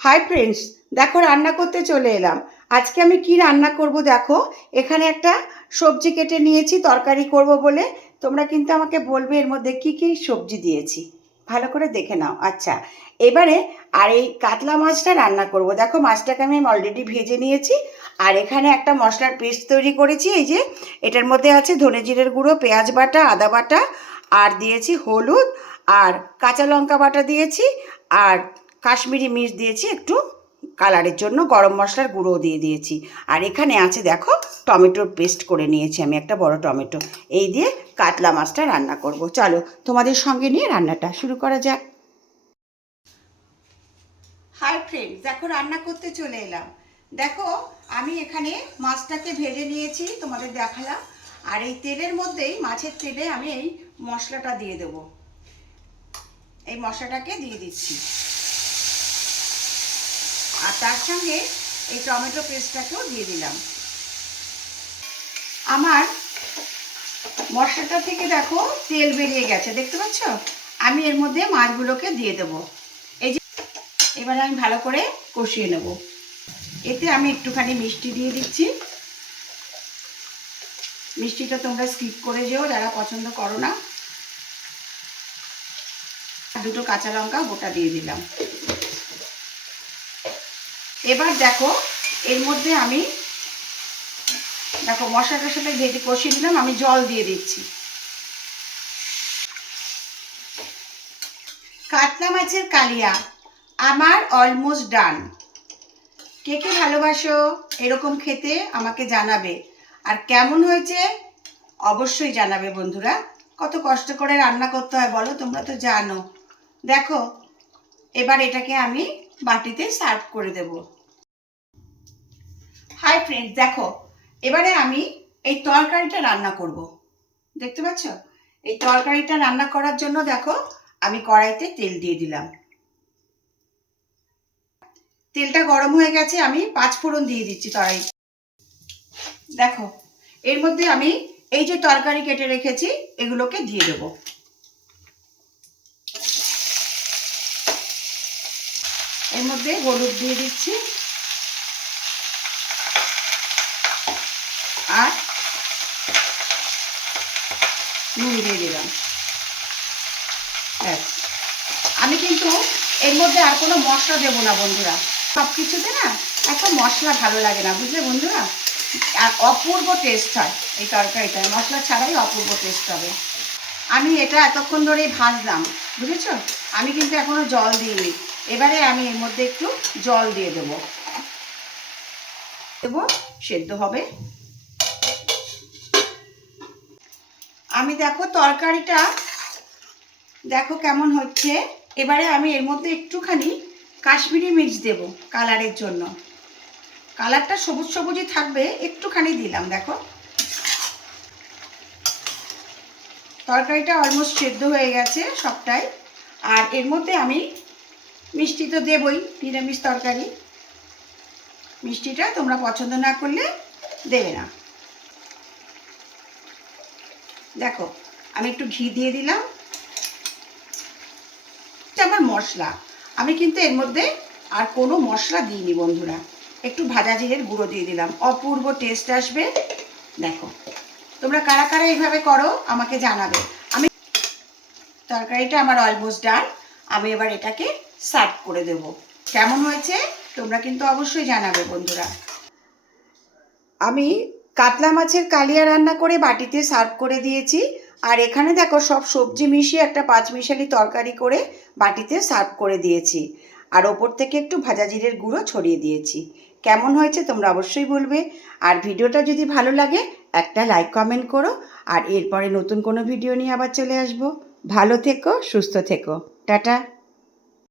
Hi friends, দেখো রান্না করতে চলে এলাম। আজকে আমি কি রান্না করব দেখো। এখানে একটা সবজি কেটে নিয়েছি তরকারি করব বলে। তোমরা কিন্তু আমাকে বলবে এর মধ্যে কি কি সবজি দিয়েছি, ভালো করে দেখে নাও। আচ্ছা, এবারে আর এই কাতলা মাছটা রান্না করব। দেখো মাছটাকে আমি অলরেডি ভেজে নিয়েছি। আর এখানে একটা মশলার পেস্ট তৈরি করেছি। এই যে এটার মধ্যে আছে ধনে জিরের গুঁড়ো, পেঁয়াজ বাটা, আদা বাটা, আর দিয়েছি হলুদ, আর কাঁচা লঙ্কা বাটা দিয়েছি, আর কাশ্মীরি মির্চ দিয়েছি একটু কালারের জন্য, গরম মশলার গুঁড়ো দিয়ে দিয়েছি। আর এখানে আছে দেখো টমেটোর পেস্ট করে নিয়েছি আমি, একটা বড় টমেটো। এই দিয়ে কাতলা মাছটা রান্না করব। চলো তোমাদের সঙ্গে নিয়ে রান্নাটা শুরু করা যাক। হাই ফ্রেন্ডস, দেখো রান্না করতে চলে এলাম। দেখো আমি এখানে মাছটাকে ভেজে নিয়েছি, তোমাদের দেখালাম। আর এই তেলের মধ্যেই, মাছের তেলে আমি এই মশলাটা দিয়ে দেব। এই মশলাটাকে দিয়ে দিচ্ছি, আর তার সঙ্গে এই টমেটো পেস্টটাকেও দিয়ে দিলাম। আমার মশলাটা থেকে দেখো তেল বেরিয়ে গেছে, দেখতে পাচ্ছ? আমি এর মধ্যে মাছগুলোকে দিয়ে দেব। এই যে এবারে আমি ভালো করে কষিয়ে নেব। এতে আমি একটুখানি মিষ্টি দিয়ে দিচ্ছি। মিষ্টিটা তোমরা স্কিপ করে যেও যারা পছন্দ করো না। দুটো কাঁচা লঙ্কা গোটা দিয়ে দিলাম। এবার দেখো এর মধ্যে আমি দেখো মশলাটার সাথে ভেজে কষিয়ে দিলাম, আমি জল দিয়ে দিচ্ছি। কাতলা মাছের কালিয়া আমার অলমোস্ট ডান। কে কে ভালোবাসো এরকম খেতে আমাকে জানাবে। আর কেমন হয়েছে অবশ্যই জানাবে বন্ধুরা। কত কষ্ট করে রান্না করতে হয় বলো, তোমরা তো জানো। দেখো এবার এটাকে আমি বাটিতে সার্ভ করে দেব। হাই ফ্রেন্ডস, দেখো এবারে আমি এই তরকারিটা রান্না করব। দেখতে পাচ্ছ? এই তরকারিটা রান্না করার জন্য দেখো আমি কড়াইতে তেল দিয়ে দিলাম। তেলটা গরম হয়ে গেছে, আমি 5 ফোড়ন দিয়ে দিচ্ছি তরকারি। দেখো এর মধ্যে আমি এই যে তরকারি কেটে রেখেছি এগুলোকে দিয়ে দেব। এর মধ্যে হলুদ দিয়ে দিচ্ছি, আর নুন দিয়ে দিলাম। ব্যাস, আমি কিন্তু এর মধ্যে আর কোনো মশলা দেবো না বন্ধুরা। সব কিছুতে না এত মশলা ভালো লাগে না, বুঝলে বন্ধুরা? আর অপূর্ব টেস্ট হয় এই তরকারিটা, মশলা ছাড়াই অপূর্ব টেস্ট হবে। আমি এটা এতক্ষণ ধরেই ভাজলাম, বুঝেছো? আমি কিন্তু এখনো জল দিইনি। এবারে আমি এর মধ্যে একটু জল দিয়ে দেবো, সেদ্ধ হবে। আমি দেখো তরকারিটা দেখো কেমন হচ্ছে। এবারে আমি এর মধ্যে একটুখানি কাশ্মীরি মির্চ দেব কালারের জন্য। কালারটা সবুজ সবুজই থাকবে, একটুখানি দিলাম। দেখো তরকারিটা অলমোস্ট সেদ্ধ হয়ে গেছে সবটাই। আর এর মধ্যে আমি মিষ্টি তো দেবই, নিরামিষ তরকারি। মিষ্টিটা তোমরা পছন্দ না করলে দেবে না। দেখো আমি একটু ঘি দিয়ে দিলাম। আমার মশলা, আমি কিন্তু এর মধ্যে আর কোনো মশলা দিইনি বন্ধুরা। একটু ভাজা জিরের গুঁড়ো দিয়ে দিলাম, অপূর্ব টেস্ট আসবে। দেখো তোমরা কারা কারা এইভাবে করো আমাকে জানাবে। আমি তরকারিটা আমার অলমোস্ট ডান। আমি এবার এটাকে সার্ভ করে দেব। কেমন হয়েছে তোমরা কিন্তু অবশ্যই জানাবে বন্ধুরা। আমি কাতলা মাছের কালিয়া রান্না করে বাটিতে সার্ভ করে দিয়েছি। আর এখানে দেখো সব সবজি মিশিয়ে একটা 5 মিশালি তরকারি করে বাটিতে সার্ভ করে দিয়েছি। আর ওপর থেকে একটু ভাজা জিরের গুঁড়ো ছড়িয়ে দিয়েছি। কেমন হয়েছে তোমরা অবশ্যই বলবে। আর ভিডিওটা যদি ভালো লাগে একটা লাইক কমেন্ট করো। আর এরপরে নতুন কোনো ভিডিও নিয়ে আবার চলে আসবো। ভালো থেকো, সুস্থ থেকো, টাটা।